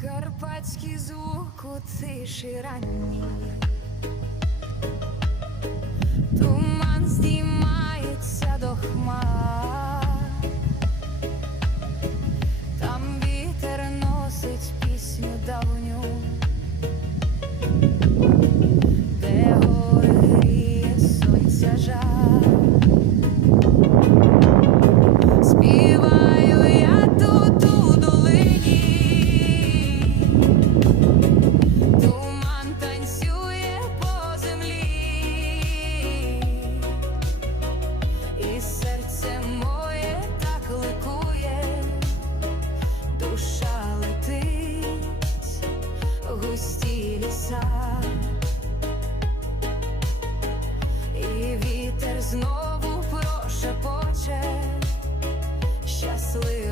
Карпатський звук у тиші ранній. Туман здіймається до хмар душа летить, густі ліса, і вітер знову прошепоче щасливий.